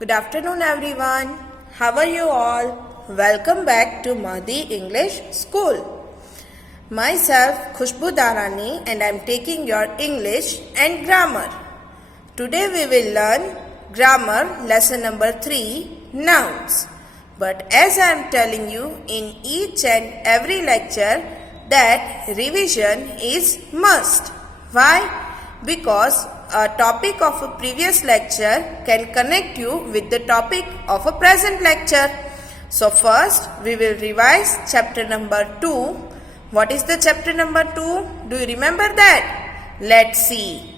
Good afternoon everyone. How are you all? Welcome back to Mahdi English School. Myself Khushbu Darani and I am taking your English and grammar. Today we will learn grammar lesson number 3, nouns. But as I am telling you in each and every lecture that revision is must. Why? Because a topic of a previous lecture can connect you with the topic of a present lecture. So first we will revise chapter number 2. What is the chapter number 2? Do you remember that? Let's see.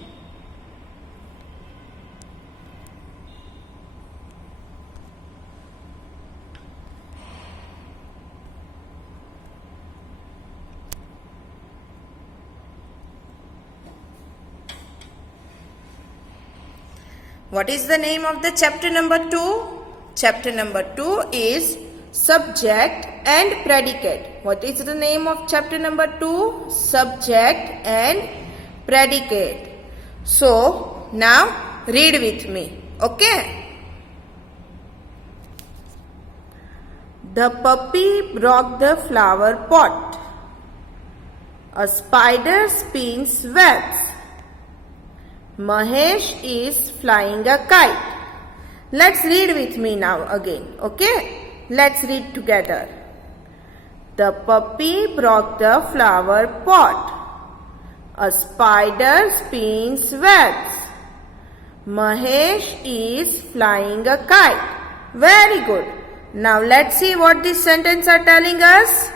What is the name of the chapter number 2? Chapter number 2 is subject and predicate. What is the name of chapter number 2? Subject and predicate. So, now read with me. Okay? The puppy broke the flower pot. A spider spins webs. Mahesh is flying a kite. Let's read with me now again. Okay? Let's read together. The puppy broke the flower pot. A spider spins webs. Mahesh is flying a kite. Very good. Now let's see what this sentence are telling us.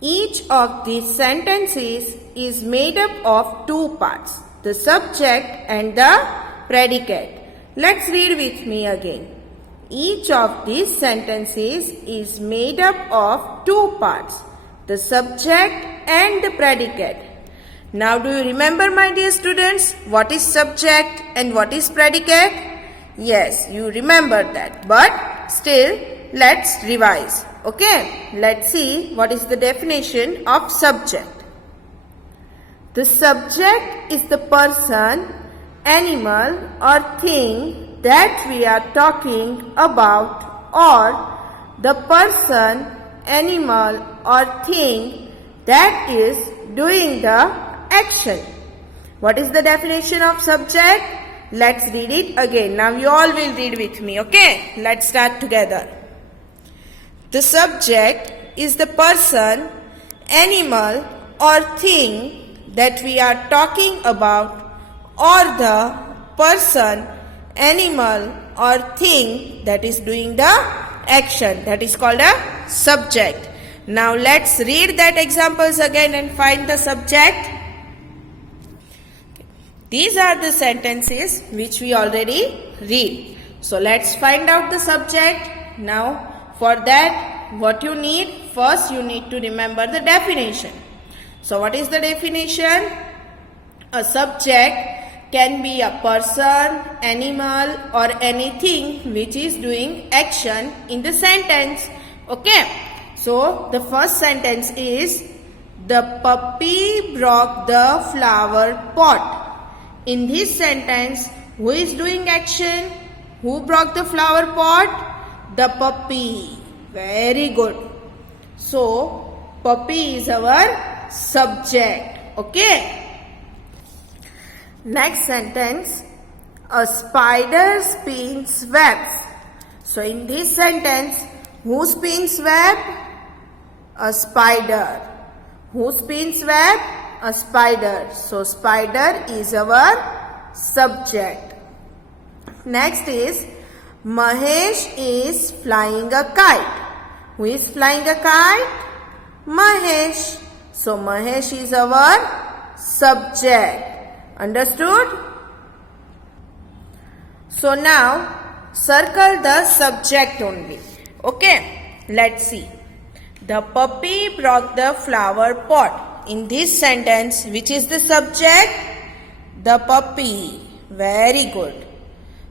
Each of these sentences is made up of two parts, the subject and the predicate. Let's read with me again. Each of these sentences is made up of two parts, the subject and the predicate. Now do you remember, my dear students, what is subject and what is predicate? Yes, you remember that, but still let's revise. Okay, let's see what is the definition of subject. The subject is the person, animal or thing that we are talking about, or the person, animal or thing that is doing the action. What is the definition of subject? Let's read it again. Now you all will read with me. Okay, let's start together. The subject is the person, animal or thing that we are talking about, or the person, animal or thing that is doing the action. That is called a subject. Now let's read that examples again and find the subject. These are the sentences which we already read. So let's find out the subject. Now for that, what you need? First, you need to remember the definition. So, what is the definition? A subject can be a person, animal or anything which is doing action in the sentence. Okay. So, the first sentence is, the puppy broke the flower pot. In this sentence, who is doing action? Who broke the flower pot? The puppy. Very good. So, puppy is our subject. Okay. Next sentence. A spider spins webs. So, in this sentence, who spins web? A spider. Who spins web? A spider. So, spider is our subject. Next is, Mahesh is flying a kite. Who is flying a kite? Mahesh. So, Mahesh is our subject. Understood? So, now circle the subject only. Okay, let's see. The puppy broke the flower pot. In this sentence, which is the subject? The puppy. Very good.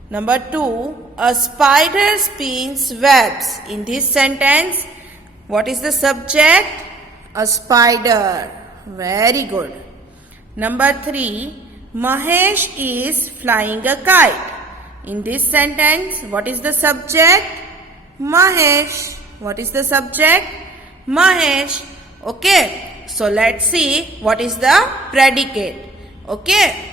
Number 2, a spider spins webs. In this sentence, what is the subject? A spider. Very good. Number 3, Mahesh is flying a kite. In this sentence, what is the subject? Mahesh. What is the subject? Mahesh. Okay. So let's see what is the predicate. Okay.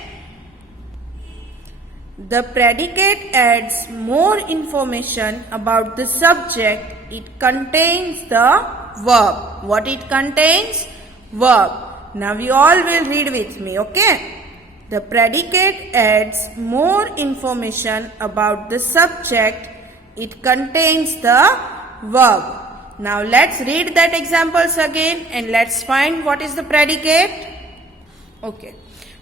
The predicate adds more information about the subject. It contains the verb. What it contains? Verb. Now you all will read with me, okay? The predicate adds more information about the subject. It contains the verb. Now let's read that examples again and let's find what is the predicate. Okay.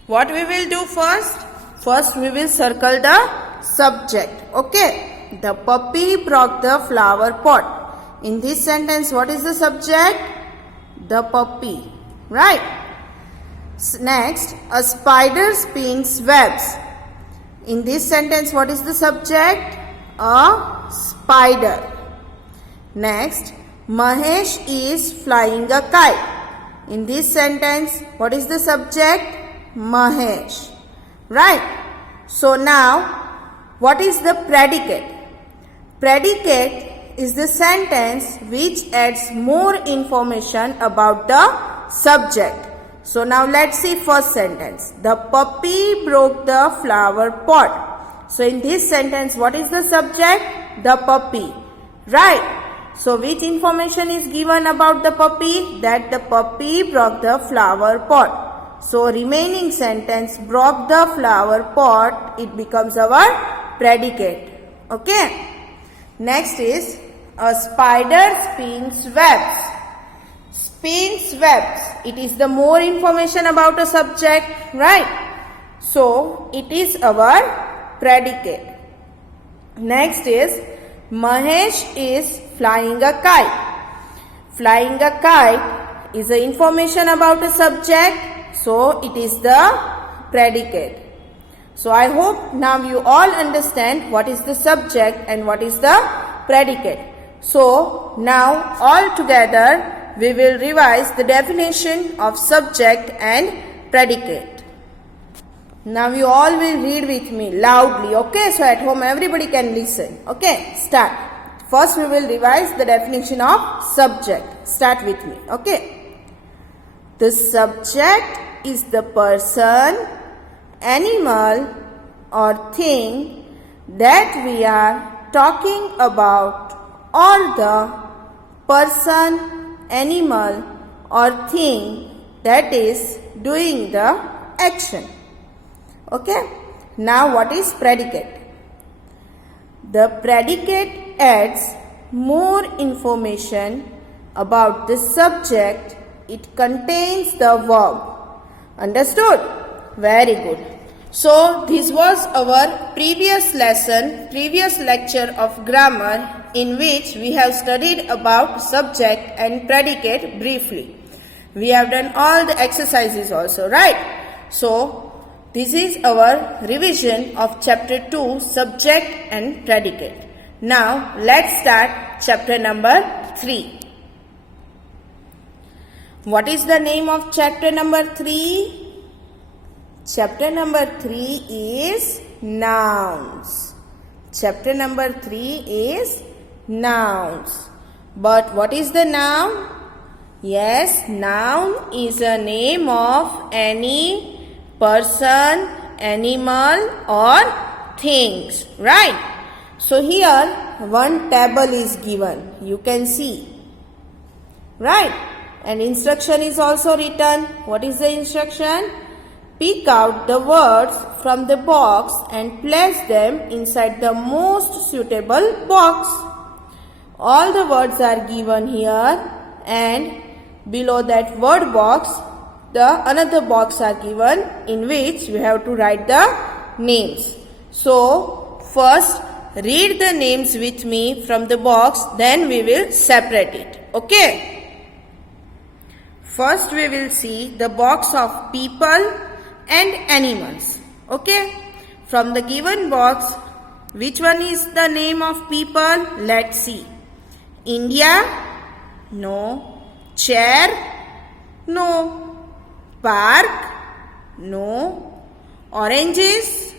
What we will do first? First we will circle the subject. Okay. The puppy broke the flower pot. In this sentence, what is the subject? The puppy. Right. Next, a spider spins webs. In this sentence, what is the subject? A spider. Next, Mahesh is flying a kite. In this sentence, what is the subject? Mahesh. Right. So now, what is the predicate? Predicate is the sentence which adds more information about the subject. So now let's see first sentence. The puppy broke the flower pot. So in this sentence, what is the subject? The puppy. Right. So which information is given about the puppy? That the puppy broke the flower pot. So remaining sentence, broke the flower pot, it becomes our predicate. Okay. Next is, a spider spins webs. Spins webs. It is the more information about a subject, right? So, it is our predicate. Next is, Mahesh is flying a kite. Flying a kite is the information about a subject, so it is the predicate. So, I hope now you all understand what is the subject and what is the predicate. So, now all together, we will revise the definition of subject and predicate. Now you all will read with me loudly, okay? So at home everybody can listen, okay? Start. First we will revise the definition of subject. Start with me, okay? The subject is the person, animal or thing that we are talking about, or the person, animal or thing that is doing the action. Okay. Now what is predicate? The predicate adds more information about the subject. It contains the verb. Understood? Very good. So this was our previous lecture of grammar, in which we have studied about subject and predicate briefly. We have done all the exercises also, right? So, this is our revision of chapter 2, subject and predicate. Now, let's start chapter number 3. What is the name of chapter number 3? Chapter number 3 is nouns. Chapter number 3 is nouns. But what is the noun? Yes, noun is a name of any person, animal or things, right? So here one table is given. You can see, right? And instruction is also written. What is the instruction? Pick out the words from the box and place them inside the most suitable box. All the words are given here, and below that word box, the another box are given in which you have to write the names. So, first read the names with me from the box, then we will separate it. Okay? First we will see the box of people and animals. Okay? From the given box, which one is the name of people? Let's see. India? No. Chair? No. Park? No. Oranges?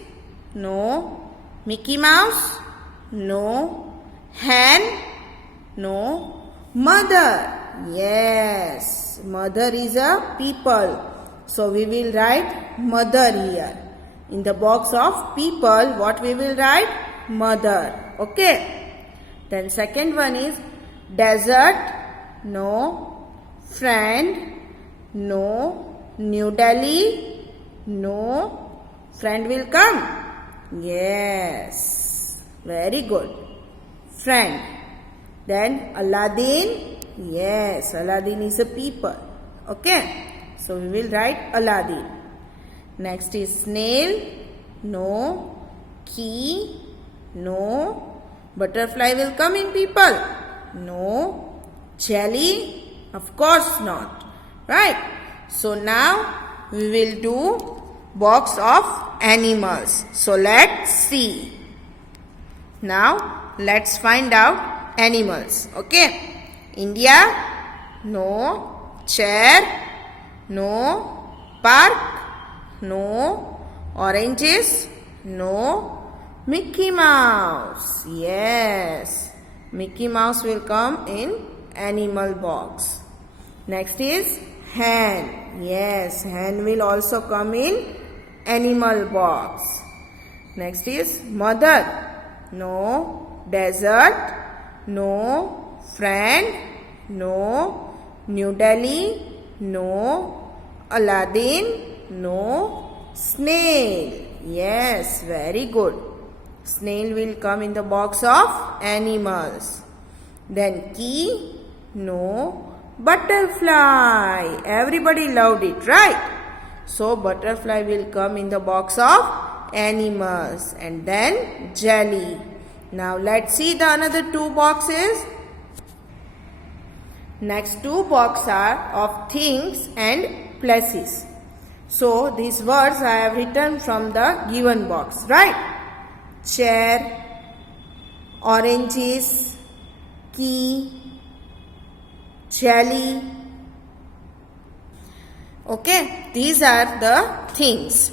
No. Mickey Mouse? No. Hen? No. Mother? Yes. Mother is a people. So we will write mother here. In the box of people, what we will write? Mother. Okay. Then second one is desert. No. Friend? No. New Delhi? No. Friend will come? Yes. Very good. Friend. Then Aladdin. Yes, Aladdin is a people. Okay. So we will write Aladdin. Next is snail. No. Key. No. Butterfly will come in people. No. Jelly. Of course not. Right. So now we will do box of animals. So let's see. Now let's find out animals. Okay. India? No. Chair? No. Park? No. Oranges? No. Mickey Mouse? Yes. Mickey Mouse will come in animal box. Next is hen. Yes, hen will also come in animal box. Next is mother. No. Desert? No. Friend? No. New Delhi? No. Aladdin? No. Snail? Yes, very good. Snail will come in the box of animals. Then key? No. Butterfly? Everybody loved it, right? So butterfly will come in the box of animals. And then jelly. Now let's see the another two boxes. Next two boxes are of things and places. So these words I have written from the given box, right? Chair, oranges, key, jelly. Okay, these are the things.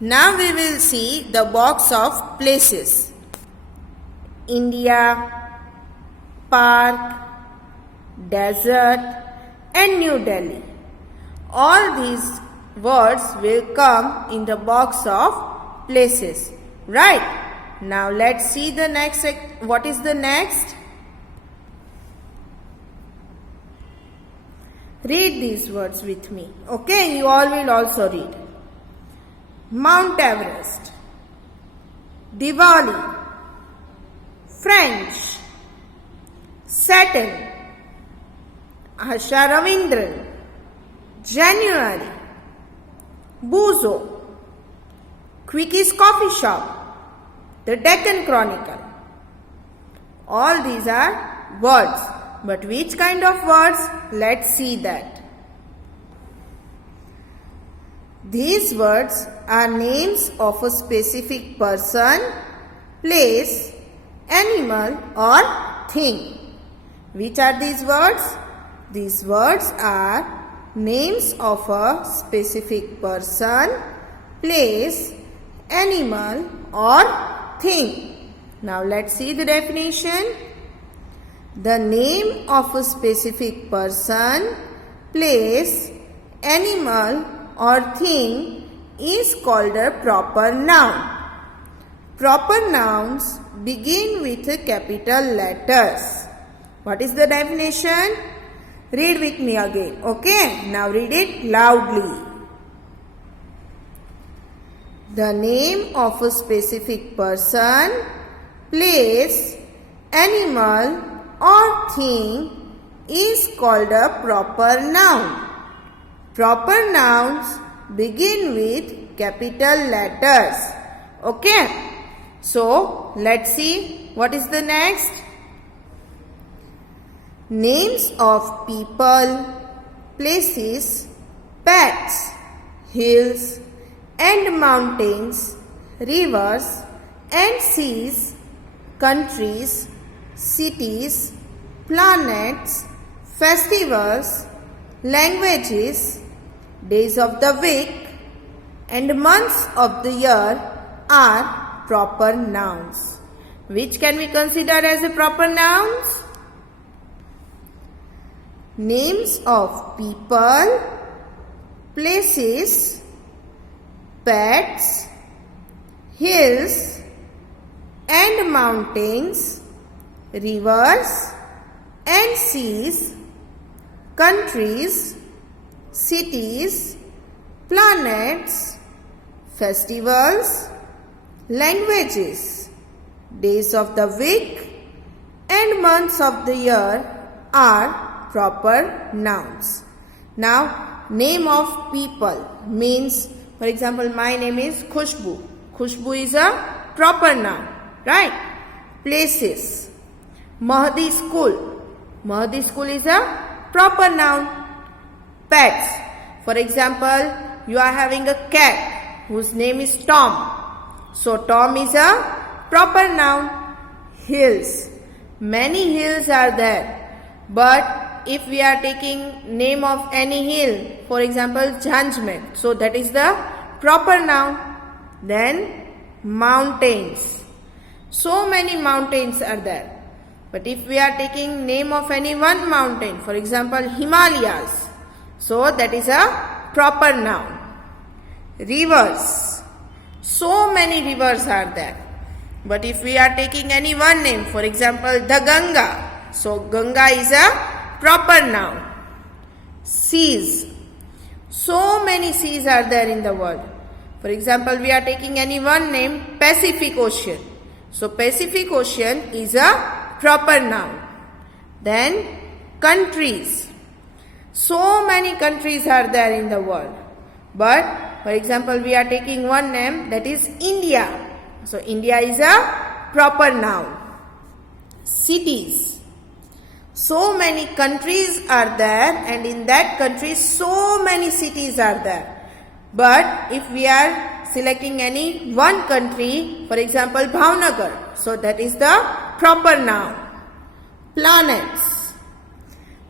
Now we will see the box of places. India, park, desert and New Delhi. All these words will come in the box of places. Right? Now let's see the next. What is the next? Read these words with me. Okay, you all will also read. Mount Everest, Diwali, French, Saturn, Harsha Ravindran, January, Buzo, Quicky's Coffee Shop, the Deccan Chronicle. All these are words. But which kind of words? Let's see that. These words are names of a specific person, place, animal or thing. Which are these words? These words are names of a specific person, place, animal or thing. Now let's see the definition. The name of a specific person, place, animal or thing is called a proper noun. Proper nouns begin with capital letters. What is the definition? Read with me again. Okay, now read it loudly. The name of a specific person, place, animal or thing is called a proper noun. Proper nouns begin with capital letters. Okay. So, let's see what is the next. Names of people, places, pets, hills and mountains, rivers and seas, countries, cities, planets, festivals, languages, days of the week and months of the year are proper nouns. Which can we consider as a proper nouns? Names of people, places, pets, hills and mountains, rivers and seas, countries, cities, planets, festivals, languages, days of the week and months of the year are proper nouns. Now, name of people means, for example, my name is Khushbu. Khushbu is a proper noun, right? Places. Mahdi School. Mahdi School is a proper noun. Pets. For example, you are having a cat whose name is Tom. So, Tom is a proper noun. Hills. Many hills are there. But if we are taking name of any hill, for example, Jhanjmet. So, that is the proper noun. Then, mountains. So many mountains are there. But if we are taking name of any one mountain, for example, Himalayas. So, that is a proper noun. Rivers. So many rivers are there. But if we are taking any one name, for example, the Ganga. So, Ganga is a proper noun. Seas. So many seas are there in the world. For example, we are taking any one name, Pacific Ocean. So, Pacific Ocean is a proper noun. Then, countries. So many countries are there in the world. But, for example, we are taking one name, that is India. So, India is a proper noun. Cities. So many countries are there, and in that country so many cities are there. But if we are selecting any one country, for example, Bhavnagar, so that is the proper noun. Planets.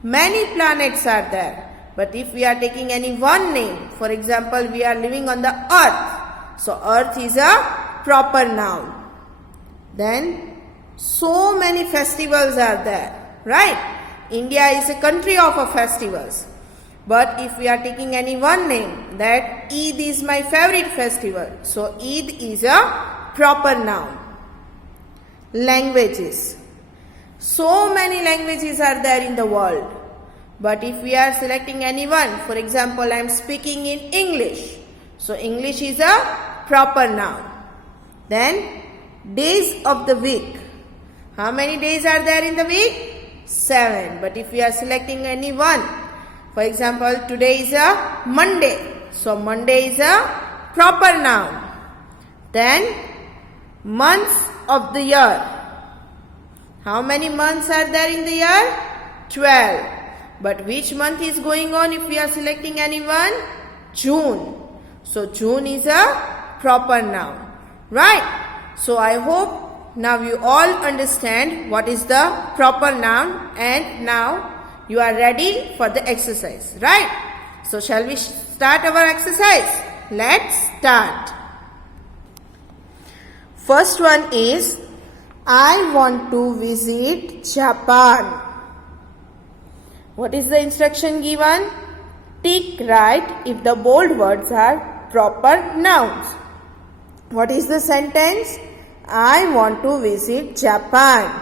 Many planets are there. But if we are taking any one name, for example, we are living on the earth. So, earth is a proper noun. Then, so many festivals are there. Right? India is a country of festivals. But if we are taking any one name, that Eid is my favorite festival. So, Eid is a proper noun. Languages. So many languages are there in the world. But if we are selecting any one, for example, I am speaking in English. So, English is a proper noun. Then, days of the week. How many days are there in the week? 7. But if we are selecting any one, for example, today is a Monday. So, Monday is a proper noun. Then, months of the year. How many months are there in the year? 12. But which month is going on if we are selecting any one? June. So, June is a proper noun. Right? So, I hope now you all understand what is the proper noun, and now you are ready for the exercise, right? So, shall we start our exercise? Let's start. First one is, I want to visit Japan. What is the instruction given? Tick right if the bold words are proper nouns. What is the sentence? I want to visit Japan.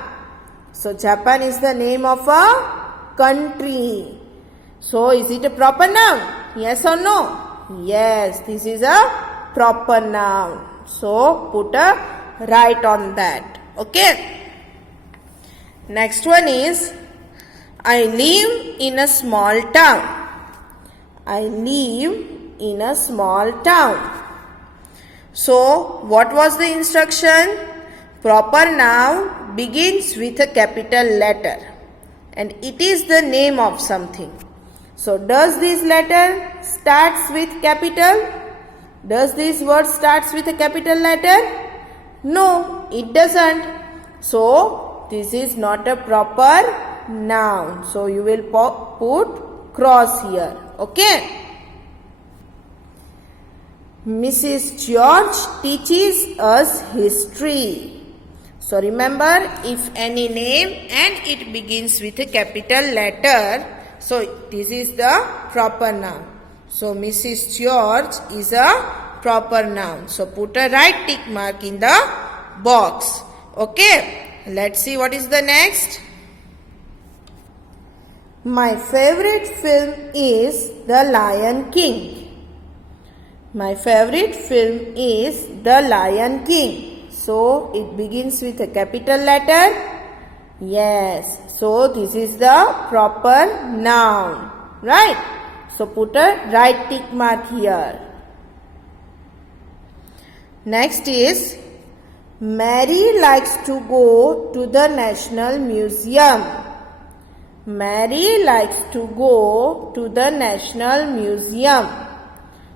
So, Japan is the name of a country. So, is it a proper noun? Yes or no? Yes, this is a proper noun. So, put a right on that. Okay. Next one is, I live in a small town. I live in a small town. So, what was the instruction? Proper noun begins with a capital letter and it is the name of something. So, does this letter starts with capital? Does this word starts with a capital letter? No, it doesn't. So, this is not a proper noun. So, you will put cross here. Okay. Mrs. George teaches us history. So remember, if any name and it begins with a capital letter, so this is the proper noun. So Mrs. George is a proper noun. So put a right tick mark in the box. Okay, let's see what is the next. My favorite film is The Lion King. My favorite film is The Lion King. So it begins with a capital letter. Yes. So this is the proper noun. Right? So put a right tick mark here. Next is Mary likes to go to the National Museum. Mary likes to go to the National Museum.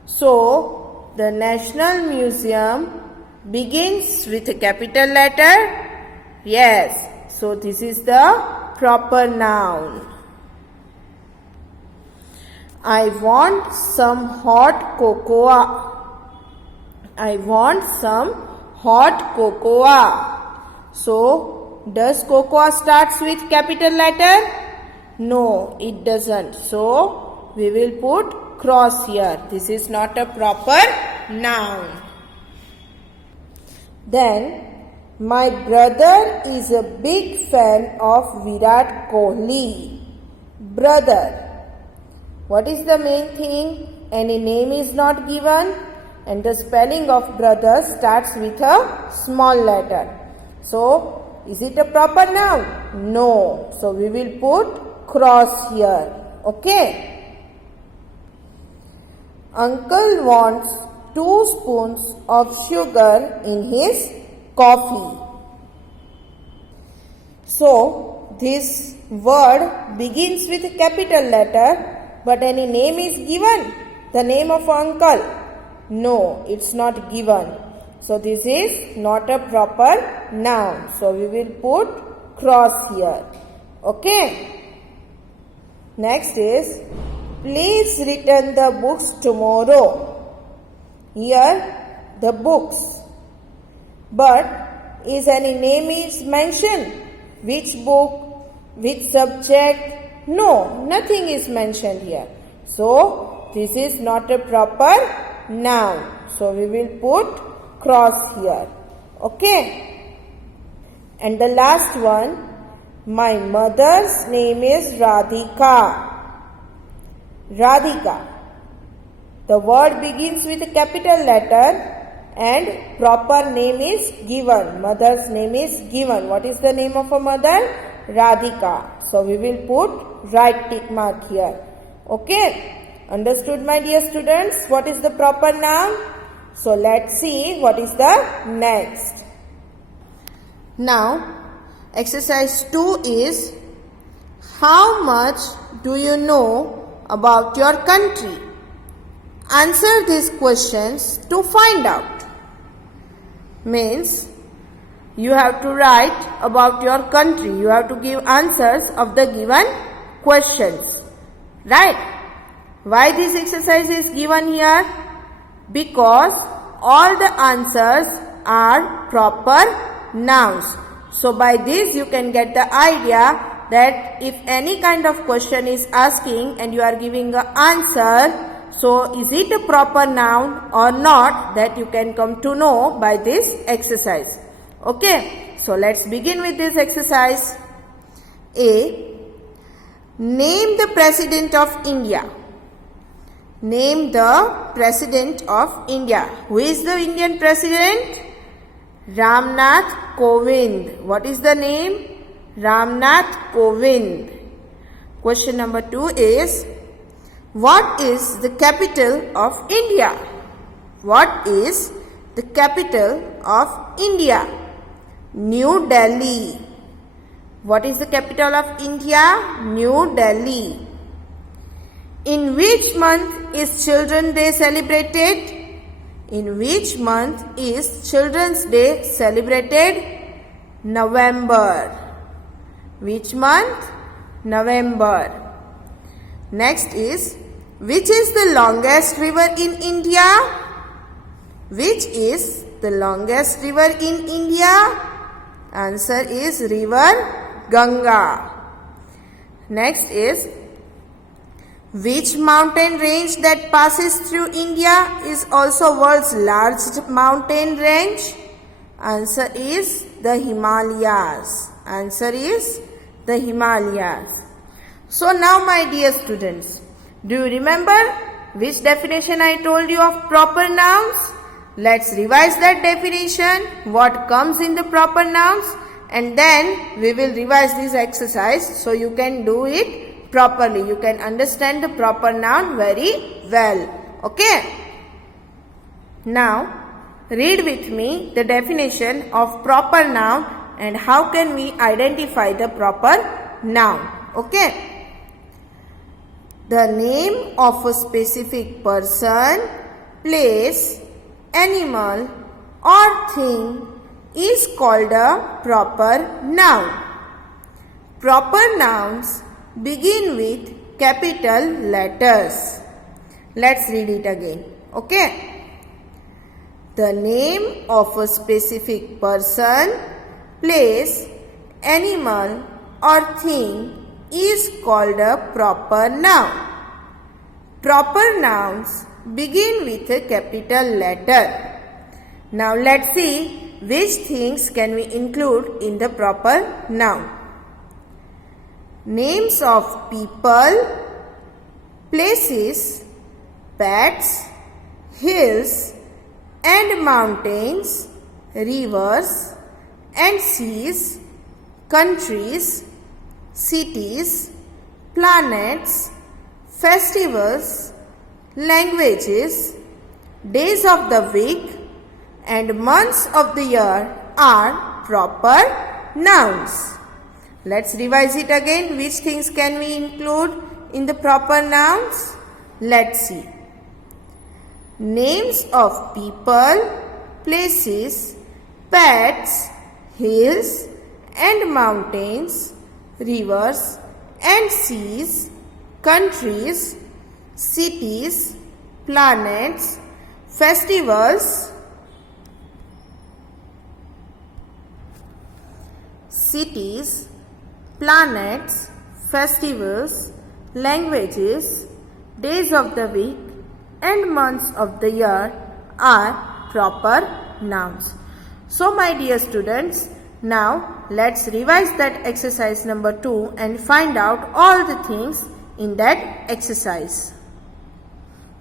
So, the National Museum begins with a capital letter. Yes. So, this is the proper noun. I want some hot cocoa. I want some hot cocoa. So, does cocoa starts with capital letter? No, it doesn't. So, we will put cross here. This is not a proper noun. Then, my brother is a big fan of Virat Kohli. Brother. What is the main thing? Any name is not given and the spelling of brother starts with a small letter. So, is it a proper noun? No. So, we will put cross here. Okay. Uncle wants 2 spoons of sugar in his coffee. So, this word begins with a capital letter, but any name is given? The name of uncle? No, it's not given. So, this is not a proper noun. So, we will put cross here. Okay. Next is, please return the books tomorrow. Here, the books. But, is any name is mentioned? Which book? Which subject? No, nothing is mentioned here. So, this is not a proper noun. So, we will put cross here. Okay. And the last one, my mother's name is Radhika. Radhika. The word begins with a capital letter and proper name is given. Mother's name is given. What is the name of a mother? Radhika. So we will put right tick mark here. Okay. Understood, my dear students? What is the proper noun? So let's see what is the next. Now, exercise 2 is, how much do you know about your country? Answer these questions to find out. Means, you have to write about your country. You have to give answers of the given questions. Right? Why this exercise is given here? Because all the answers are proper nouns. So by this you can get the idea that if any kind of question is asking and you are giving an answer, so is it a proper noun or not, that you can come to know by this exercise. Okay, so let's begin with this exercise. A. Name the President of India. Name the President of India. Who is the Indian President? Ramnath Kovind. What is the name? Ramnath Kovind. Question number 2 is, what is the capital of India? What is the capital of India? New Delhi. What is the capital of India? New Delhi. In which month is Children's Day celebrated? In which month is Children's Day celebrated? November. Which month? November. Next is, which is the longest river in India? Which is the longest river in India? Answer is river Ganga. Next is, which mountain range that passes through India is also world's largest mountain range? Answer is the Himalayas. Answer is the Himalayas. So now my dear students, do you remember which definition I told you of proper nouns? Let's revise that definition, what comes in the proper nouns, and then we will revise this exercise so you can do it properly. You can understand the proper noun very well. Okay? Now, read with me the definition of proper noun and how can we identify the proper noun. Okay? The name of a specific person, place, animal or thing is called a proper noun. Proper nouns begin with capital letters. Let's read it again. Okay? The name of a specific person, place, animal or thing is called a proper noun. Proper nouns begin with a capital letter. Now let's see which things can we include in the proper noun. Names of people, places, pets, hills and mountains, rivers and seas, countries, cities, planets, festivals, languages, days of the week and months of the year are proper nouns. Let's revise it again. Which things can we include in the proper nouns? Let's see. Names of people, places, pets, hills and mountains, rivers and seas, countries, cities, planets, festivals, languages, days of the week and months of the year are proper nouns. So my dear students, now let's revise that exercise number 2 and find out all the things in that exercise.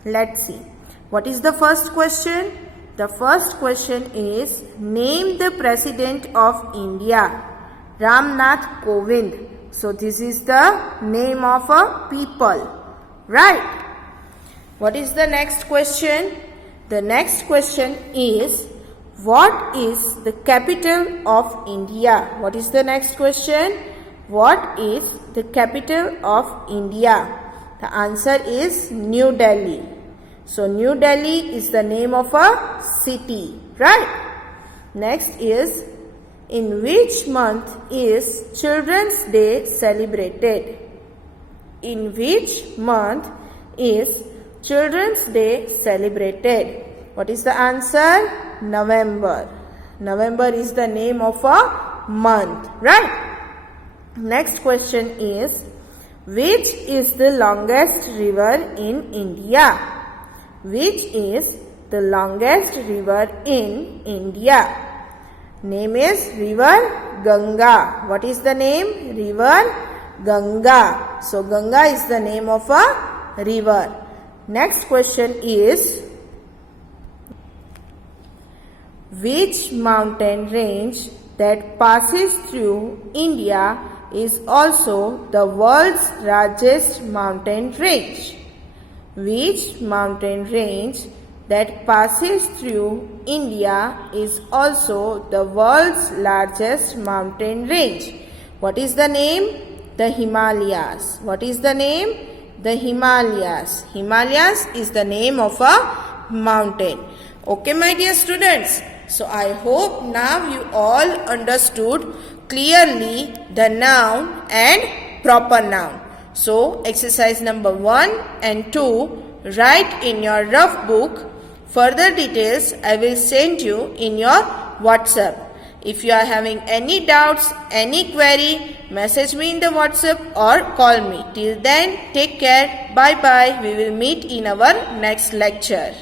Let's see. What is the first question? The first question is, name the President of India. Ramnath Kovind. So this is the name of a people. Right? What is the next question? The next question is, what is the capital of India? What is the next question? What is the capital of India? The answer is New Delhi. So New Delhi is the name of a city, right? Next is, in which month is Children's Day celebrated? In which month is Children's Day celebrated? What is the answer? November. November is the name of a month, right? Next question is, which is the longest river in India? Which is the longest river in India? Name is river Ganga. What is the name? River Ganga. So Ganga is the name of a river. Next question is, which mountain range that passes through India is also the world's largest mountain range? Which mountain range that passes through India is also the world's largest mountain range? What is the name? The Himalayas. What is the name? The Himalayas. Himalayas is the name of a mountain. Okay, my dear students. So I hope now you all understood clearly the noun and proper noun. So exercise number 1 and 2, write in your rough book Further details I will send you in your WhatsApp. If you are having any doubts, any query, message me in the WhatsApp or call me. Till then, take care. Bye bye. We will meet in our next lecture.